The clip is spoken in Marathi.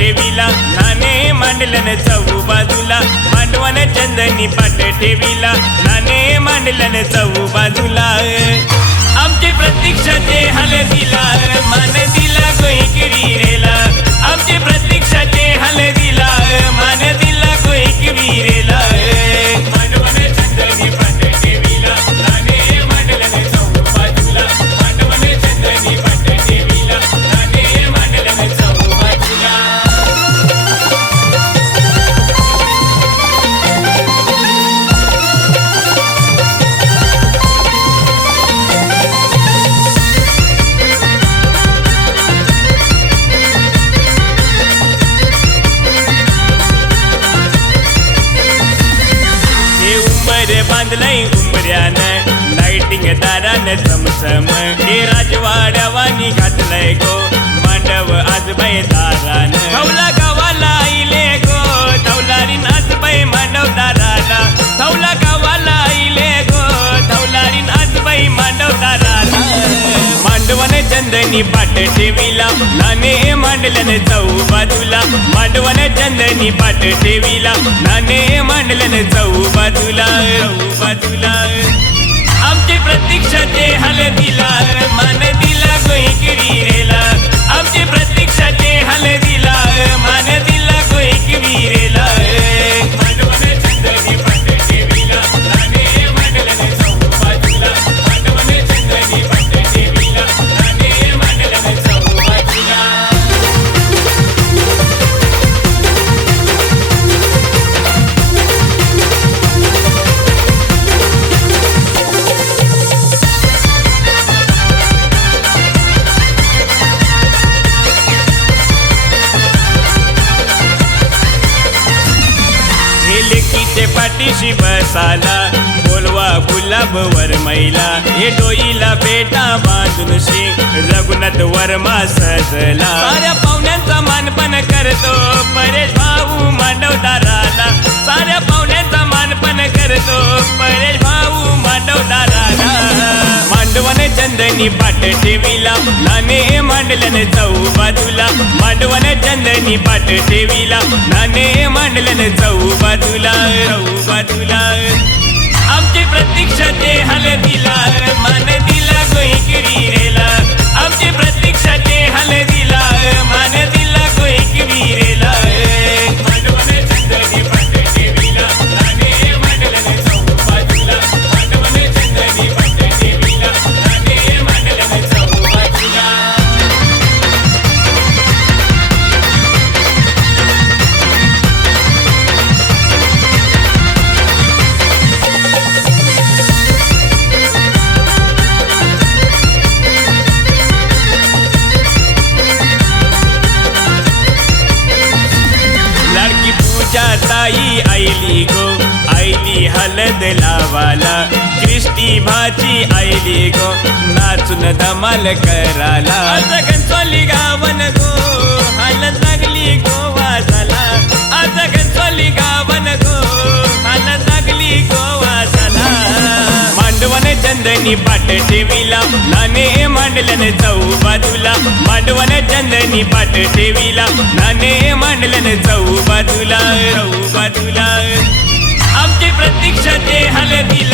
ठेविला नाणे मांडलन चौ बाजूला मांडवन चंदनी पाट ठेविला नाणे मांडलन चौ बाजूला आमची प्रतीक्षा ते हळदीला मान दिला कोईकवीरेला आमची प्रतीक्षा ते हळदीला मान दिला कोईकवीरेला मांडवन चंदनी पाट ठेविला नाणे मांडलन चौ बाजूला मांडवन चंदनी पाट ठेविला नाणे मांडलन चौ बाजूला बांधलंय उंबऱ्यानं लाइटिंग दारानं चमचम हे राजवाड्यावानी घातलंय गो मांडव आजबाई दारानं थौला गावाला आईले गो थौलारीन आजबाई मांडव दाराला थौला गावाला आईले गो थौलारीन आजबाई मांडव दाराला मांडवन चंदनी पाट ठेविला नाणे मांडलन चौ बाजूला मांडवन चंदनी पाट ठेविला नाणे मांडलन चौ बाजूला आमची प्रतीक्षा ते हळदीला मान दिला कोईकवीरेला आमची प्रतीक्षा ते हळदीला मान दिला कोईकवीरेला मांडवन चंदनी पाट ठेविला नाणे मांडलन चौ बाजूला मांडवन चंदनी पाट ठेविला नाणे मांडलन चौ बाजूला लेकीचे पाठीशी बसाला बोलवा गुलाब वर मैला हे डोईला बेटा बांधून शी रघुनाथ वर्मा सजला साऱ्या पाहुण्यांचा मानपण करतो परेश भाऊ मांडवदाराला साऱ्या पाहुण्यांचा मानपण करतो परेश भाऊ मांडवदाराला मांडवन चंदनी पाट ठेविला नाणे मांडलन चौ बाजूला मांडवन चंदनी पाट ठेविला नाणे मांडलन चौ बाजूला आमची प्रतीक्षा ते हळदीला मान दिला कोईकवीरेला आमची प्रतीक्षा ते हळदीला मान दिला कोईकवीरेला मांडवन चंदनी पाट ठेविला नाणे मांडलन चौ बाजूला मांडवन चंदनी पाट ठेविला नाणे मांडलन चौ बाजूला लाडकी पूजा ताई आईली गो आईली हळद लावाला क्रिस्टी भाची आईली गो नाचून धमाल कराला आज घनसोली गावन गो हळद लागली गो वाजाला आज घनसोली गावन गो हळद लागली गो वाजाला मांडवन चंदनी पाट ठेविला नाणे मांडलन चौ बाजूला मांडवन चंदनी पाट ठेविला नाणे मांडलन चौ बाजूला आमची प्रतीक्षा ते हळदीला